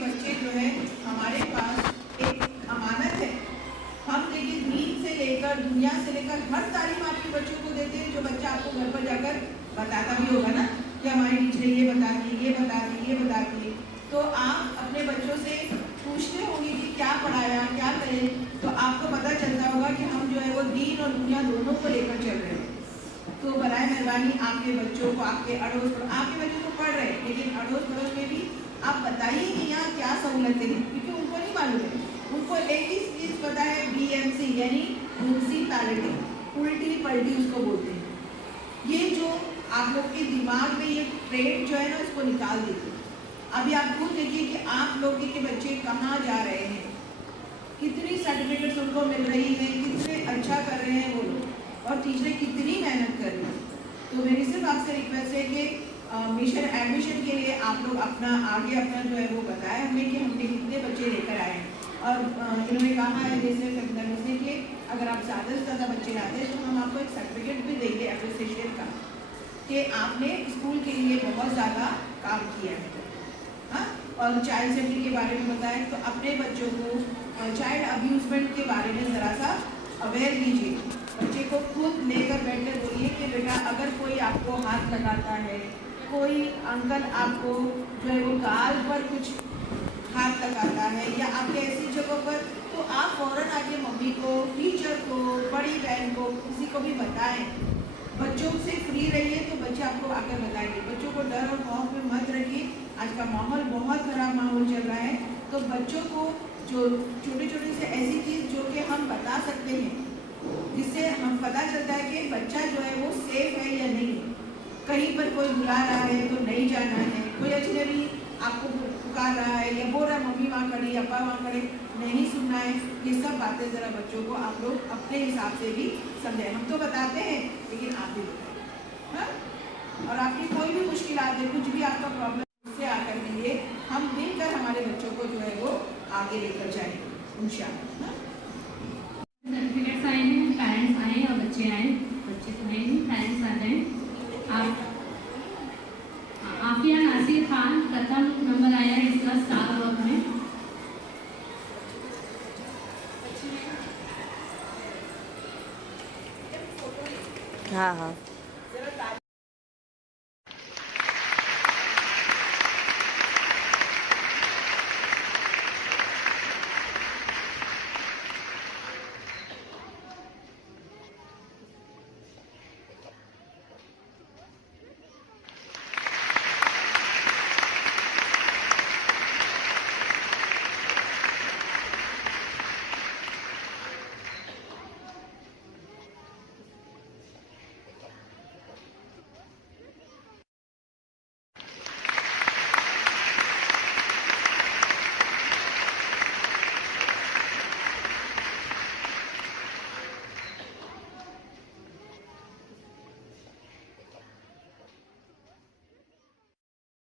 बच्चे जो है हमारे पास एक अमानत है। हम देखिए दीन से लेकर दुनिया से लेकर हर तालीम आपके बच्चों को देते हैं, जो बच्चा आपको घर पर जाकर बताता भी होगा ना कि हमारी टीचर ये बताती है, ये बताती है, ये बताती है। तो आप अपने बच्चों से पूछते होंगे कि क्या पढ़ाया, क्या करें, तो आपको पता चलता होगा कि हम जो है वो दीन और दुनिया दोनों को लेकर चल रहे हैं। तो बराए मेहरबानी आपके बच्चों को, आपके आपके बच्चे तो पढ़ रहे हैं, लेकिन अड़ोस पड़ोस में भी आप बताइए कि यहाँ क्या सहूलतें हैं, क्योंकि उनको नहीं मालूम है। उनको एक ही चीज़ पता है, BMC यानी म्यूनसिपैलिटी, उल्टी पलटी उसको बोलते हैं। ये जो आप लोग के दिमाग में ये ट्रेड जो है ना, उसको निकाल दीजिए। अभी आप खुद देखिए कि आप लोग के बच्चे कहाँ जा रहे हैं, कितनी सर्टिफिकेट्स उनको मिल रही है, कितने अच्छा कर रहे हैं वो लोग, और टीचरें कितनी मेहनत कर रही हैं। तो मेरी सिर्फ आपसे रिक्वेस्ट है कि मिशन एडमिशन के लिए आप लोग अपना आगे अपना जो है वो बताएं हमें कि हमने कितने बच्चे लेकर आए हैं। और इन्होंने कहा है जैसे ने कि अगर आप ज़्यादा से ज़्यादा बच्चे लाते हैं तो हम आपको एक सर्टिफिकेट भी देंगे एप्रिसिएशन का, कि आपने स्कूल के लिए बहुत ज़्यादा काम किया है। हाँ, और चाइल्ड सेफ्टी के बारे में बताएं तो अपने बच्चों को चाइल्ड अब्यूजमेंट के बारे में ज़रा सा अवेयर कीजिए। बच्चे को खुद लेकर बैठकर बोलिए कि बेटा अगर कोई आपको हाथ लगाता है, कोई अंकल आपको जो है वो गाल पर कुछ हाथ लगाता है या आपके ऐसी जगह पर, तो आप फ़ौरन आके मम्मी को, टीचर को, बड़ी बहन को, किसी को भी बताएं। बच्चों से फ्री रहिए तो बच्चे आपको आकर बताएंगे। बच्चों को डर और खौफ में मत रखिए। आज का माहौल बहुत ख़राब माहौल चल रहा है, तो बच्चों को जो छोटे छोटे से ऐसी चीज़ जो कि हम बता सकते हैं, जिससे हम पता चलता है कि बच्चा जो है वो सेफ है या नहीं। कहीं पर कोई बुला रहा है तो नहीं जाना है, कोई अजनबी आपको पुकार रहा है या बोल रहा है मम्मी वहाँ खड़ी, अब्बा वहाँ खड़े, नहीं सुनना है। ये सब बातें ज़रा बच्चों को आप लोग अपने हिसाब से भी समझाएं। हम तो बताते हैं लेकिन आप भी बताएं। हाँ, और आपकी कोई भी मुश्किल है, कुछ भी आपका प्रॉब्लम उससे आकर मिलिए, हम मिलकर हमारे बच्चों को जो है वो आगे लेकर जाएंगे इंशाअल्लाह। सर्टिफिकेट्स आए हैं, पेरेंट्स आए और बच्चे आए। बच्चे तो नहीं, पेरेंट्स आ जाएं। आप आफिया नासिर खान प्रथम नंबर आया है इसका स्टार वर्क में। हाँ हाँ।